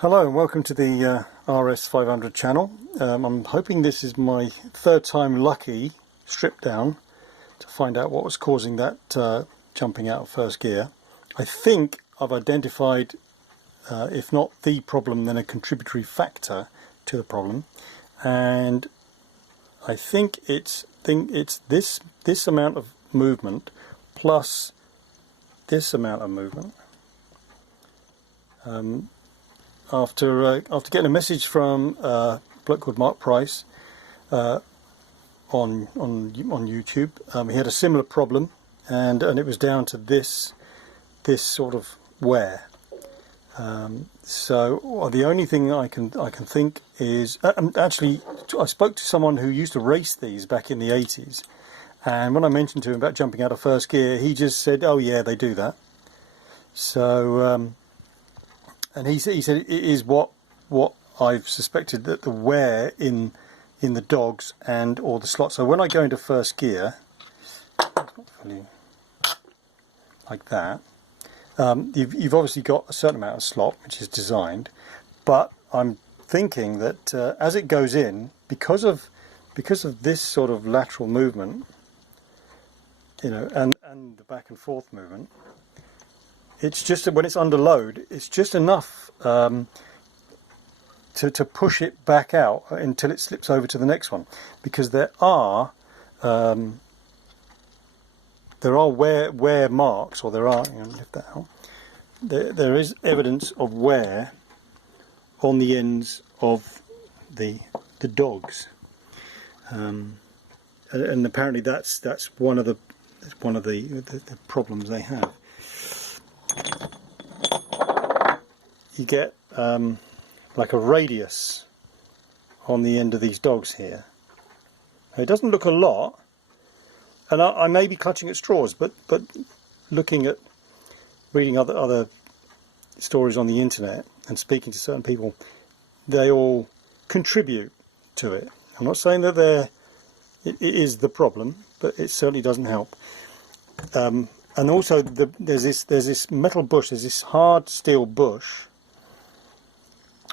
Hello and welcome to the RS500 channel. I'm hoping this is my third time lucky strip down to find out what was causing that jumping out of first gear. I think I've identified, if not the problem, then a contributory factor to the problem, and I think it's this amount of movement plus this amount of movement. After getting a message from a bloke called Mark Price on YouTube, he had a similar problem, and it was down to this sort of wear. So the only thing I can think is actually I spoke to someone who used to race these back in the 80s, and when I mentioned to him about jumping out of first gear, he just said, "Oh yeah, they do that." So. And he said it is what I've suspected, that the wear in the dogs and or the slot. So when I go into first gear, like that, you've obviously got a certain amount of slot which is designed, but I'm thinking that as it goes in, because of this sort of lateral movement, you know, and the back and forth movement. It's just that when it's under load, it's just enough to push it back out until it slips over to the next one, because there are wear marks, or there are. You know, lift that out. There is evidence of wear on the ends of the dogs, and apparently that's one of the problems they have. You get like a radius on the end of these dogs here. Now, it doesn't look a lot, and I may be clutching at straws, but reading other stories on the internet and speaking to certain people, they all contribute to it. I'm not saying that it is the problem, but it certainly doesn't help. And also there's this metal bush, there's this hard steel bush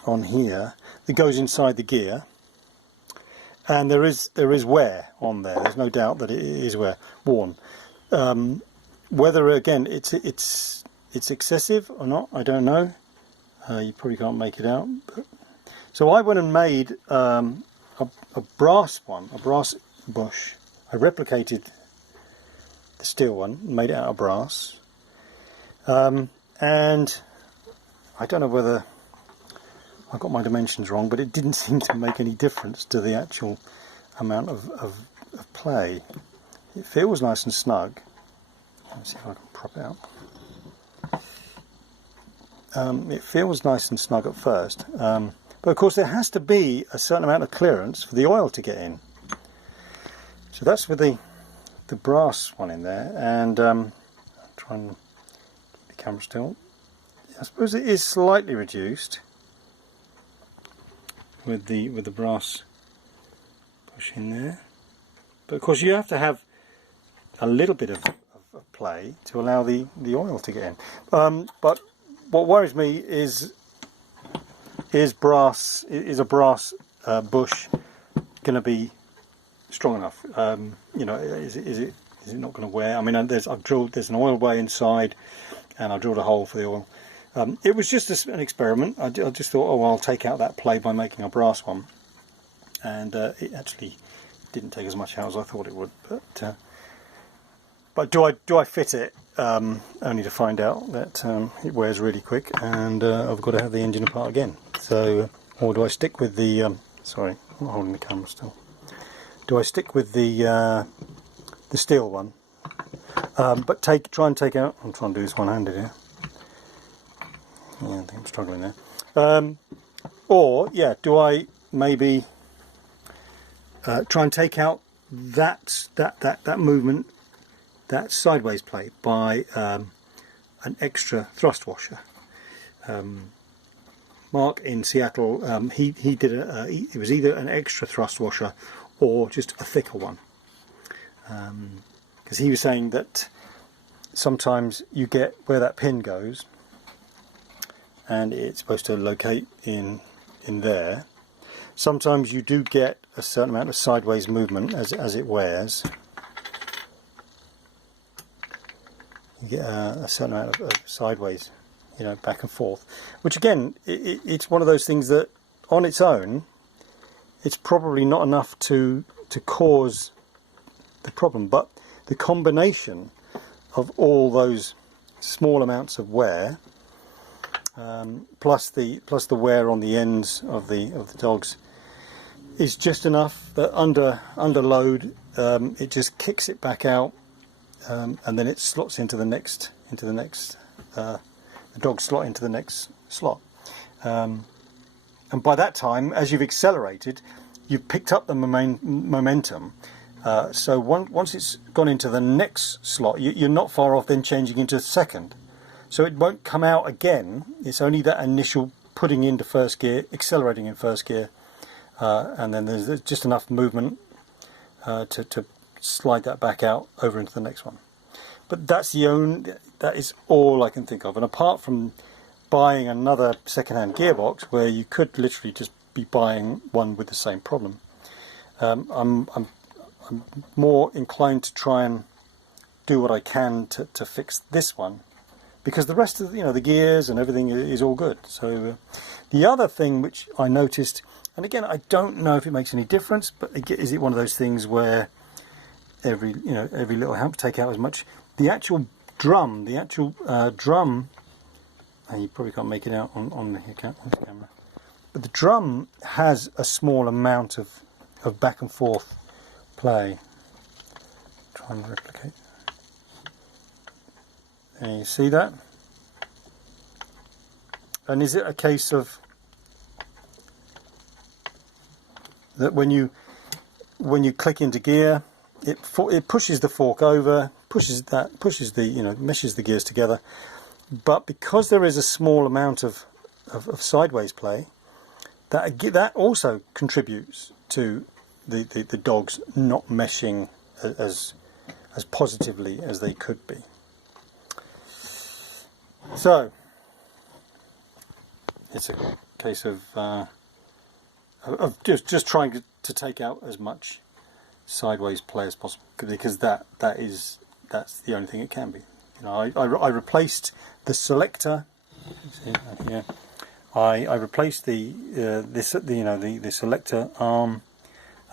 on here that goes inside the gear, and there is wear on there. There's no doubt that it is worn. Whether again it's excessive or not, I don't know. You probably can't make it out. So I went and made a brass bush. I replicated the steel one, made it out of brass, and I don't know whether I got my dimensions wrong, but it didn't seem to make any difference to the actual amount of play. It feels nice and snug. Let's see if I can prop it out. It feels nice and snug at first, but of course there has to be a certain amount of clearance for the oil to get in. So that's with the brass one in there, and I'll try and keep the camera still. I suppose it is slightly reduced with the brass push in there, but of course you have to have a little bit of play to allow the oil to get in. But what worries me is a brass bush going to be strong enough? You know, is it not going to wear? I mean, there's an oil way inside, and I drilled a hole for the oil. It was just an experiment. I just thought, oh, I'll take out that play by making a brass one, and it actually didn't take as much out as I thought it would. But do I fit it? Only to find out that it wears really quick, and I've got to have the engine apart again. So, or do I stick with the? Sorry, I'm not holding the camera still. Do I stick with the steel one? But try and take out. I'm trying to do this one-handed here. Yeah, I think I'm struggling there. Or yeah, do I maybe try and take out that movement, that sideways plate, by an extra thrust washer? Mark in Seattle, he did it was either an extra thrust washer or just a thicker one, because he was saying that sometimes you get where that pin goes, and it's supposed to locate in there. Sometimes you do get a certain amount of sideways movement as it wears. You get a certain amount of sideways, you know, back and forth, which again, it's one of those things that on its own it's probably not enough to cause the problem, but the combination of all those small amounts of wear, plus the wear on the ends of the dogs, is just enough that under load it just kicks it back out, and then it slots into the next the dogs slot into the next slot, and by that time, as you've accelerated, you've picked up the momentum. So once it's gone into the next slot, you're not far off then changing into second. So it won't come out again. It's only that initial putting into first gear, accelerating in first gear, and then there's just enough movement to slide that back out over into the next one. But that is all I can think of. And apart from buying another second-hand gearbox, where you could literally just be buying one with the same problem, I'm more inclined to try and do what I can to fix this one, because the rest of the gears and everything is all good. So the other thing which I noticed, and again I don't know if it makes any difference, but is it one of those things where every little help, take out as much, the actual drum, and you probably can't make it out on this camera, but the drum has a small amount of back and forth play. Try and replicate. And you see that? And is it a case of that when you click into gear, it pushes the fork over, meshes the gears together, but because there is a small amount of sideways play, that also contributes to the dogs not meshing as positively as they could be. So it's a case of just trying to take out as much sideways play as possible, because that's the only thing it can be. I replaced the selector. See here. I replaced the selector arm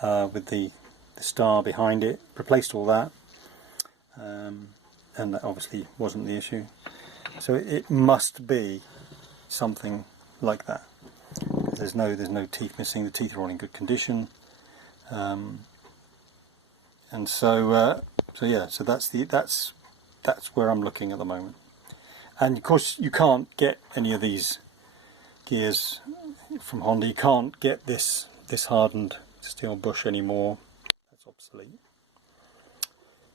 with the star behind it. Replaced all that, and that obviously wasn't the issue. So it must be something like that. There's no teeth missing. The teeth are all in good condition, and so that's where I'm looking at the moment. And of course you can't get any of these gears from Honda. You can't get this hardened steel bush anymore. That's obsolete.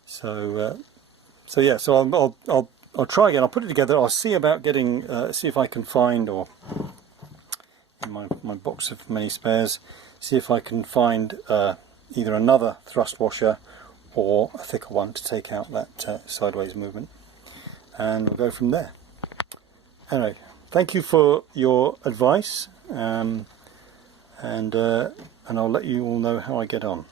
So I'll try again. I'll put it together. I'll see about getting see if I can find, or in my box of many spares, see if I can find either another thrust washer or a thicker one to take out that sideways movement, and we'll go from there. Anyway, thank you for your advice, and I'll let you all know how I get on.